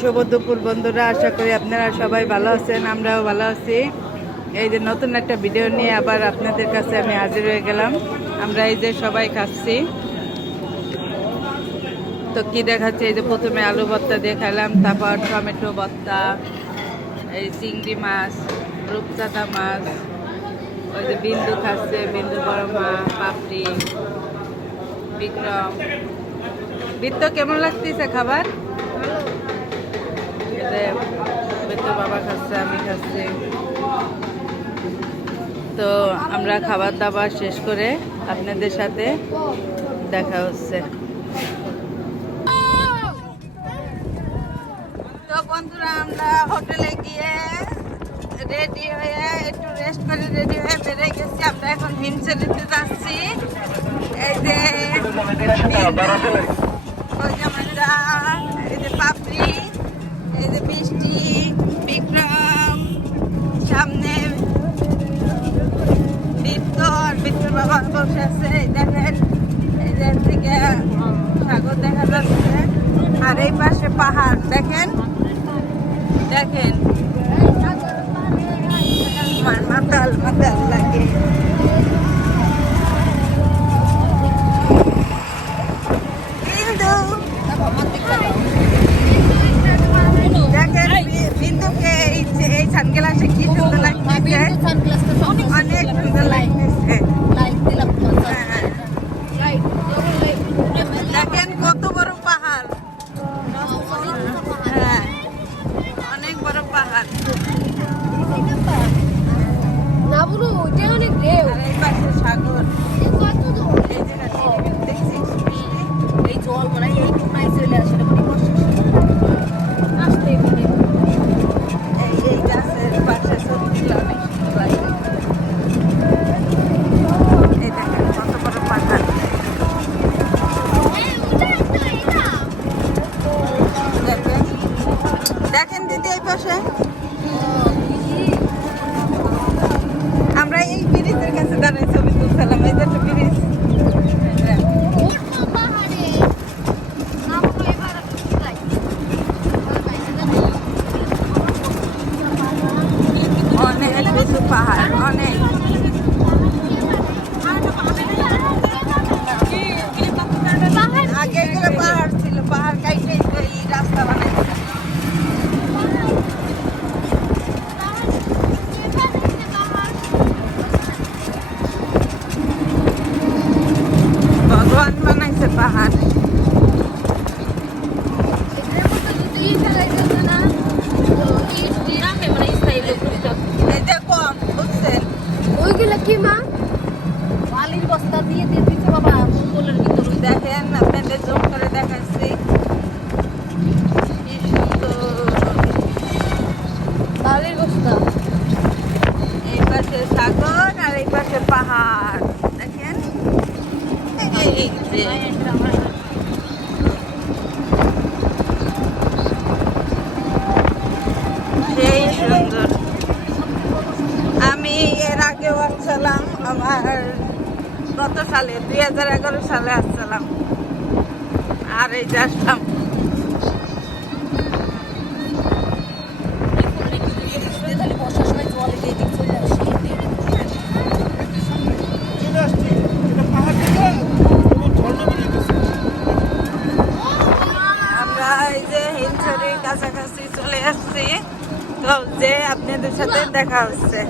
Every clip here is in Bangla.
শুভ দুপুর বন্ধুরা, আশা করি আপনারা সবাই ভালো আছেন, আমরাও ভালো আছি। এই যে নতুন একটা ভিডিও নিয়ে আবার আপনাদের কাছে আমি হাজির হয়ে গেলাম। আমরা এই যে সবাই খাচ্ছি, তো কি দেখাচ্ছে, এই যে প্রথমে আলু ভর্তা দিয়ে খেলাম, তারপর টমেটো ভর্তা, এই চিংড়ি মাছ, রূপচাঁদা মাছ, ওই যে বিন্দু খাচ্ছে, বিন্দু বড় মা, পাপড়ি, বিক্রম। বৃত্ত কেমন লাগতেছে খাবার? বৃত্ত বাবা খাচ্ছে, আমি খাচ্ছি। তো আমরা খাবার দাবার শেষ করে আপনাদের সাথে দেখা হচ্ছে। তো বন্ধুরা, আমরা হোটেলে গিয়ে রেডি হয়ে একটু রেস্ট করে রেডি হয়ে বেরিয়ে গেছি। আমরা এখন হিমচরিতে যাচ্ছি। এই যে এই যে পাপড়ি, এই যে মিষ্টি, বিক্রম, সামনে বিত্তর বাবা বসে আছে। দেখেন, এই যে থেকে সাগর দেখা যাচ্ছে, আর এই পাশে পাহাড় দেখেন দেখেন, মাতাল মাতাল লাগে। দেখেন বিন্দুকে এই সানগ্লাসে কি সুন্দর লাগতেছে, অনেক সুন্দর লাগতেছে। দেখেন কত বড় পাহাড়, হ্যাঁ অনেক বড় পাহাড়। এই পাশে সাগর, এই জায়গাটা দেখছিস, এই জল মানে এই কোনায় চলে আসে, এই গাছের পাশে সত্যি অনেক সুন্দর লাগে। এই দেখেন কত বড় পাহাড়। দেখেন দেখেন দিদি, এই পাশে আমরা এই ব্রিজের কাছে দাঁড়িয়ে ছবি তুলছিলাম। এই যে একটা ব্রিজ, অনেক কিছু পাহাড়, অনেক আগে এগুলো পাহাড় ছিল, পাহাড় কাইটে এই রাস্তা বানাইছে। ভগবান বানাইছে পাহাড়। এই যে কম বুঝছেন, ওইগুলো কি মা? বালির বস্তা দিয়ে দিয়ে দিচ্ছে বাবা বোতলের ভিতরে। দেখেন আপনাদের জুম করে দেখাচ্ছি কি সুন্দর। বালির বস্তা, এই পাশে সাগর আর এই পাশে পাহাড় দেখেন। এই যে সেই সুন্দর। আমি এর আগেও আসছিলাম, আমার গত সালে 2011 সালে আসছিলাম, আর এই যে আসলাম। বর্ষার সময় জল এদিকে চলে আসে। আমরা এই যে হিমছড়ির কাছাকাছি চলে আসছি, তো যে আপনাদের সাথে দেখা হচ্ছে।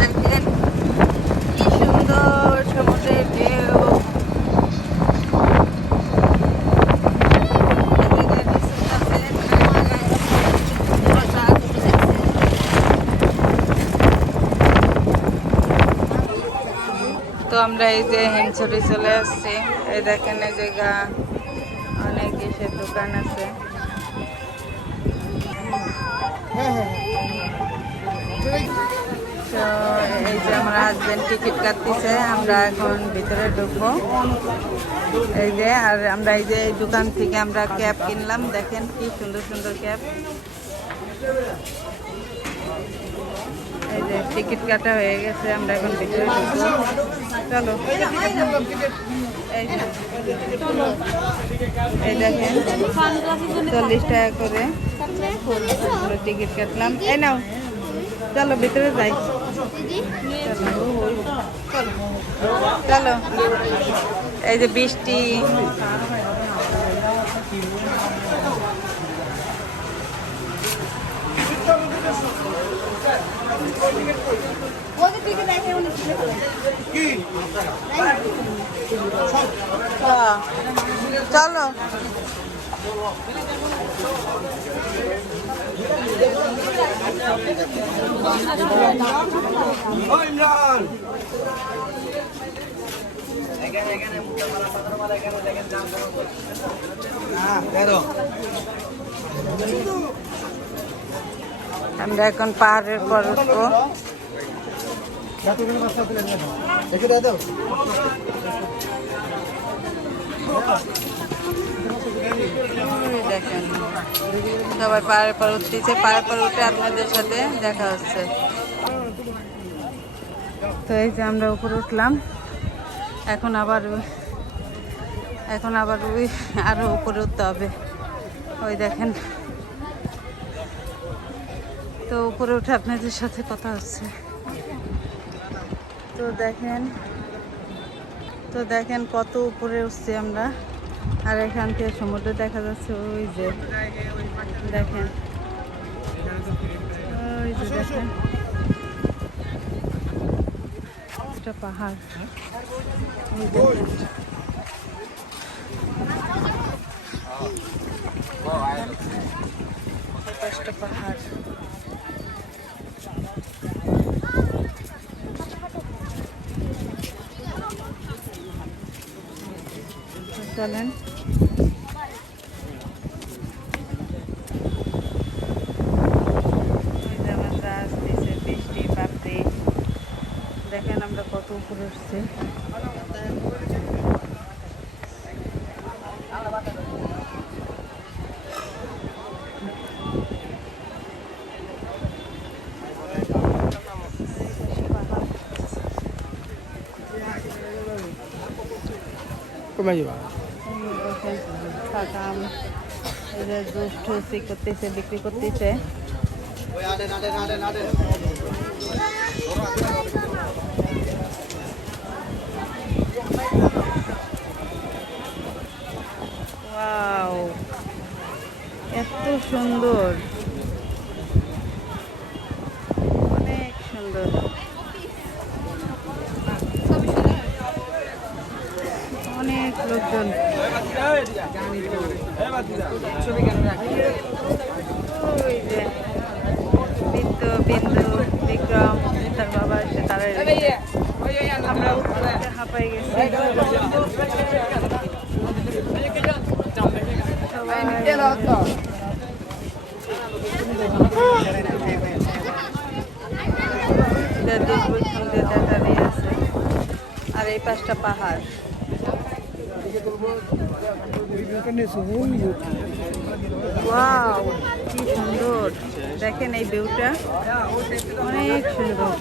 দেখেন কি সুন্দর সমুদ্রের ঢেউ। তো আমরা এই যে হিমছড়ি চলে আসছি। এই দেখেন এই জায়গা অনেক কিসের দোকান আছে। তো এই যে আমার হাজবেন্ড টিকিট কাটতেছে, আমরা এখন ভিতরে ঢুকবো। এই যে, আর আমরা এই যে এই দোকান থেকে আমরা ক্যাপ কিনলাম, দেখেন কি সুন্দর সুন্দর ক্যাপ। এই যে টিকিট কাটা হয়ে গেছে, আমরা এখন ভিতরে ঢুকবো। চলো, এই যে, এই দেখেন 40 টাকা করে আমরা টিকিট কাটলাম। এই নাও, চলো ভিতরে যাই। চলো, এই যে বৃষ্টি, চলো আমরা এখন পাহাড়ের পর উঠবো। দেখেন সবাই পাহাড়ের পর উঠতেছে, পাহাড়ের পর উঠে আপনাদের সাথে দেখা হচ্ছে। তো এই যে আমরা উপরে উঠলাম, এখন আবার ওই আরো উপরে উঠতে হবে। ওই দেখেন, তো উপরে উঠে আপনাদের সাথে কথা হচ্ছে। তো দেখেন কত উপরে উঠছি আমরা, আর এখান থেকে সমুদ্র দেখা যাচ্ছে। ওই যে দেখেন, ওই যে দেখেন একটা পাহাড়, ওই দেখেন একটা পাহাড়। চলেন বৃষ্টি পাপড়ি দেখেন আমরা কত উপরে উঠছি। কাকাম করতেছে, বিক্রি করতেছে। ওয়াও, এত সুন্দর, অনেক সুন্দর। অনেক লোকজন, ওই যে বিন্দু বিক্রম তার বাবা এসে তারা আমরা উঠতে হাঁপাই গেছি। দেখা দিয়ে আছে, আর এই পাশটা পাহাড়। ওয়াও, কি সুন্দর, দেখেন এই ভিউটা অনেক সুন্দর।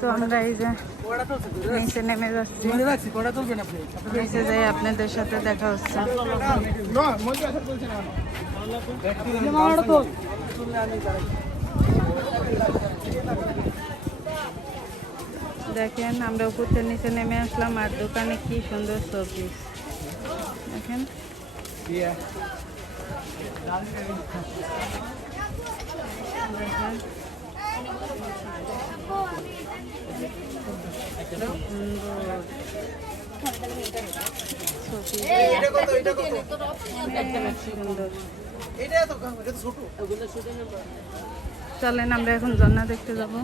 তো আমরা এই যে নিচে নেমে যাচ্ছি, নিচে যাই আপনাদের সাথে দেখা হচ্ছে। দেখেন আমরা উপর থেকে নিচে নেমে আসলাম, আর দোকানে কি সুন্দর সবজি দেখেন। চলেন আমরা এখন ঝর্ণা দেখতে যাব।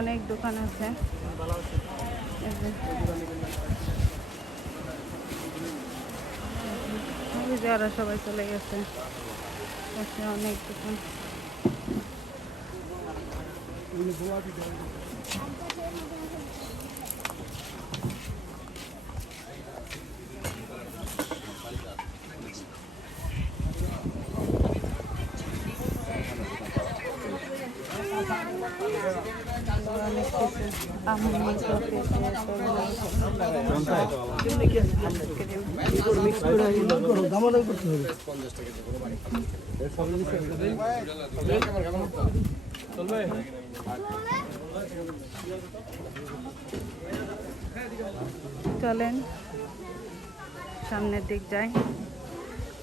অনেক দোকান আছে, ওরা সবাই চলে গেছে, অনেক দোকান। অনেক কিছু আম মাংস চলেন সামনের দিক যাই।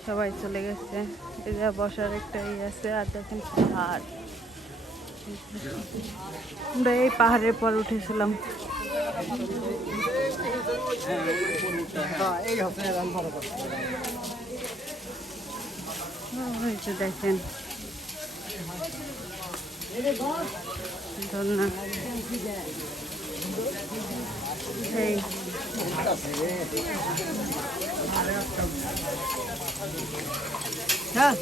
সবাই চলে গেছে, এই যে বসার একটা আছে। আর দেখেন পাহাড়, আমরা এই পাহাড়ের পর উঠেছিলাম। ওই যে দেখেন ঝর্ণা, সেই হ্যাঁ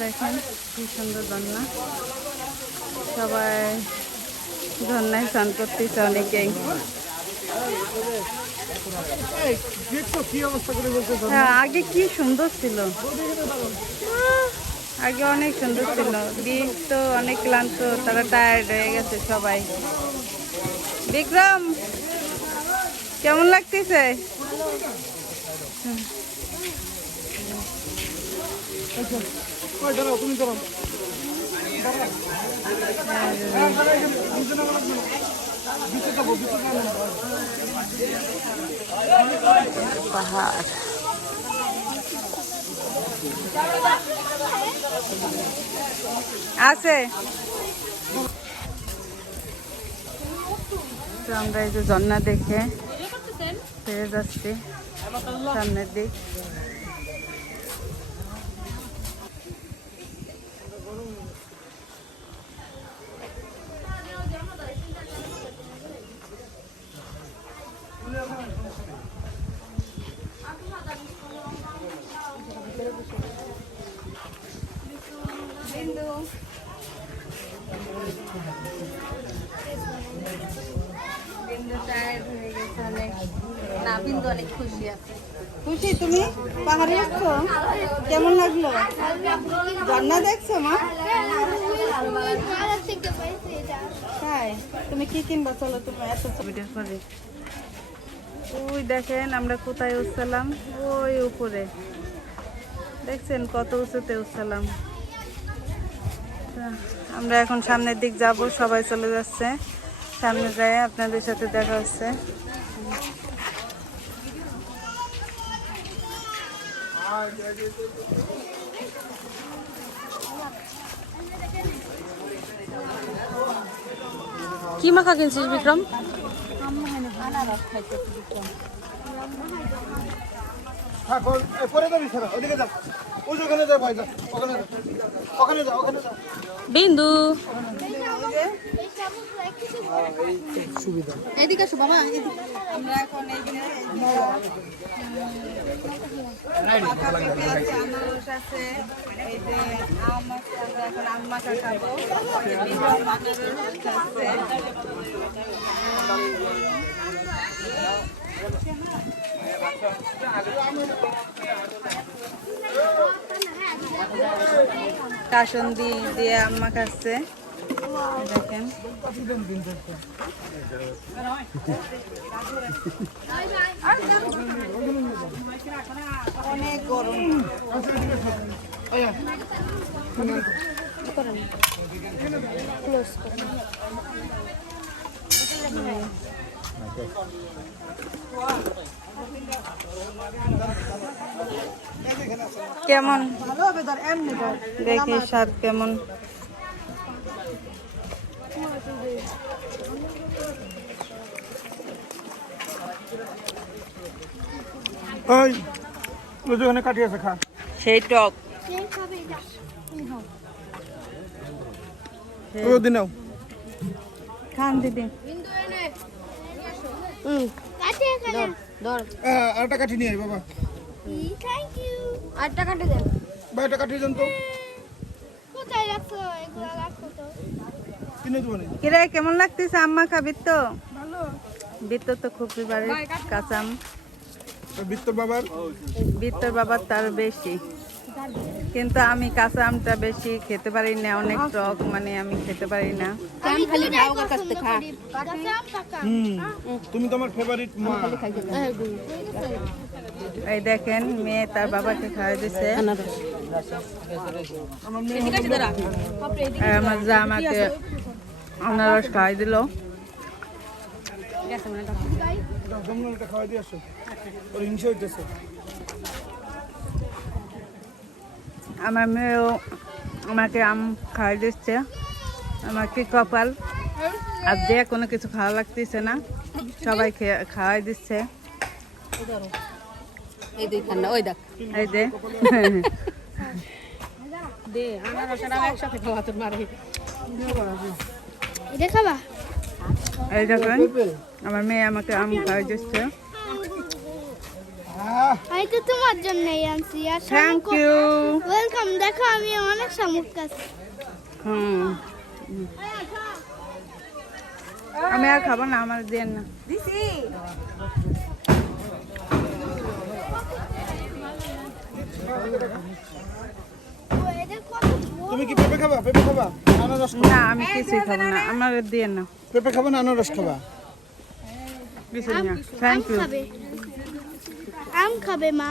দেখেন কি সুন্দর ঝর্ণা। সবাই ঝর্ণায় স্নান করতেছে অনেকেই। হ্যাঁ, আগে কি সুন্দর ছিল, আগে অনেক সুন্দর ছিল। বীজ তো অনেক ক্লান্ত, তারা টায়ার্ড হয়ে গেছে সবাই। বিক্রম কেমন লাগতেছে? পাহাড় আছে। তো আমরা এই যে ঝর্ণা দেখে ফিরে যাচ্ছি সামনের দিক। না, বিন্দু অনেক খুশি আছে। খুশি তুমি পাহাড়ে আসছো? কেমন লাগলো? ঝর্ণা দেখছো মা? তাই তুমি কি কিনবা? চলো তুমি এত ভিডিও করে। ওই দেখেন আমরা কোথায় উঠছিলাম, ওই উপরে দেখছেন কত উঁচুতে উঠছিলাম। আমরা এখন সামনের দিক যাব, সবাই চলে যাচ্ছে। সামনে যায় আপনাদের সাথে দেখা হচ্ছে। কি মাখা কিনছিস বিক্রম? বিন্দু এদিকে আসো বাবা। আমরা এখন এই যে মাথা পেঁপে আছে, আনারস আছে, এই যে আম আছে। আমরা এখন আম মাখা খাবো। আনারস আছে। কাসন্দি দিয়ে আম মাখাচ্ছে দেখেন। অনেক গরম। কেমন দেখি স্বাদ কেমন? কাটি আছে খা সেই টক খান দিদি। আরেকটা কাঠি নিয়ে আয় বাবা। আটটা কাটে দেন। বাইরটা কাঠি দেন তো, কোথায় রাখছো এগুলো? রাখো তো। কিনে দেবো না। কিরে কেমন লাগতেছে আম্মা খাবি তো? বিত্ত তো খুব বাড়ির কাঁচা আম। আর বিত্তর বাবার বিত্তর বাবার তার বেশি, কিন্তু আমি কাঁচা আমটা বেশি খেতে পারি না, অনেক টক, মানে আমি খেতে পারি না। আমি খালি ভাওগা কাটতে খা তুমি তো আমার ফেভারিট মা। এই দেখেন মেয়ে তার বাবাকে খাওয়াই দিচ্ছে, আমার মেয়ে আর আমার যা আমাকে আনারস খাওয়াই দিল। জমনালটা খাওয়াই দিয়ে আসো, ওর হিংসা হইতেছে। আমার মেয়েও আমাকে আম খাওয়াই দিচ্ছে, আমার কি কপাল, আর যে কোনো কিছু খাওয়া লাগতেছে না, সবাই খাওয়াই দিচ্ছে। এই দেখ না, ওই দেখ এই যে দে আনারসটা একসাথে খাওয়া তোর মারে। এটা খাবা? এই দেখেন আমার মেয়ে আমাকে আম খাওয়াই দিচ্ছে। আমি তো তোমার জন্যই আনছি। আর থ্যাংক ইউ। ওয়েলকাম। দেখো আমি অনেক শামুক খাচ্ছি। আমি আর খাবো না, আমার দেন না। এটা কত তুমি কি পেঁপে খাবা? পেঁপে খাবা আনারস? না আমি কিছুই খাবো না, আমার দিয়ে না, পেঁপে খাবা না আনারস খাবা? কিছুই না। Thank you. খাবে? আম খাবে মা?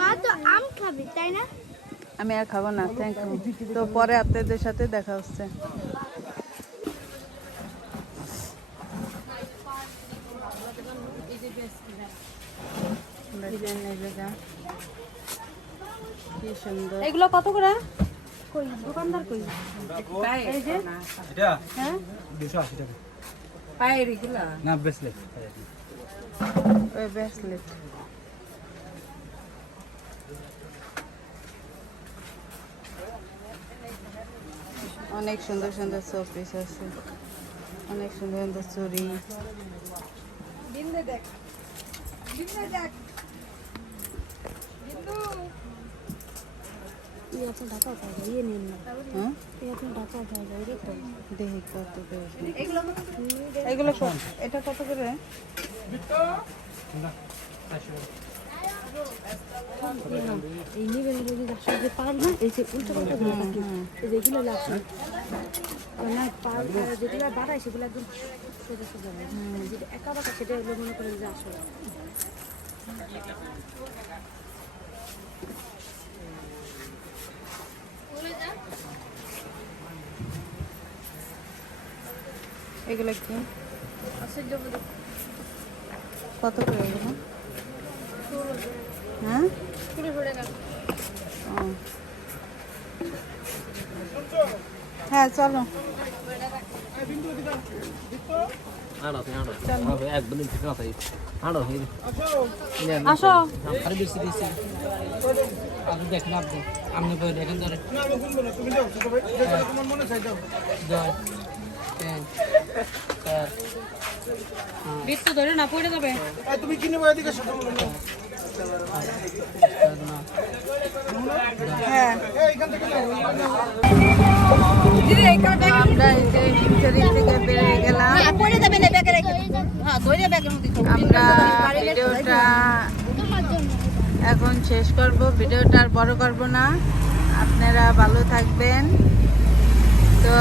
মা তো আম খাবে তাই না? আমি আর খাবো না, থ্যাংক ইউ। তো পরে আপনাদের সাথে দেখা হচ্ছে। দেখেন এই জায়গা কি সুন্দর। এগুলো কত করে? কই দোকানদার কই? এই যে এটা হ্যাঁ 280 টাকা পায়ের এগুলা, না ব্রেসলেট। ওই ব্রেসলেট। অনেক সুন্দর সুন্দর শোপিস আছে, অনেক সুন্দর সুন্দর চুড়ি। হ্যাঁ? দেখি কত করে। এগুলো এটা কত করে? এই নিবেন যদি আসলে যে পার না এই যে উল্টো পাল্টা দিয়ে থাকে এই যেগুলো লাগছে না পার যেগুলো বাড়ায় সেগুলো একদম সোজা সোজা যেটা একা বাঁকা সেটা এগুলো মনে করেন যে আসলে এগুলো কি কত করে এগুলো? হ্যাঁ ও। হ্যাঁ চলো আসো দেখেন আপনি আপনি বই দেখেন ধরে না আমি বলবো না, তুমি যাও ছোট ভাই, যেটা তোমার মনে চাই যাও। জয় বৃত্ত ধরে না পড়ে যাবে এই তুমি কিনে বই এদিকে ছোট বলো না। হ্যাঁ এইখান থেকে নাও। আমরা এই যে হিমচুরি থেকে বেরিয়ে গেলাম। পড়ে যাবে না ব্যাগে রেখে হ্যাঁ ধরে ব্যাগের মধ্যে আমরা ভিডিওটা তোমার জন্য। এখন শেষ করব, ভিডিওটা আর বড় করব না। আপনারা ভালো থাকবেন। তো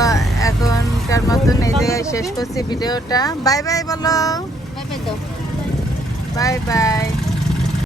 এখনকার মতন এই জায়গায় শেষ করছি ভিডিওটা। বাই বাই বলো।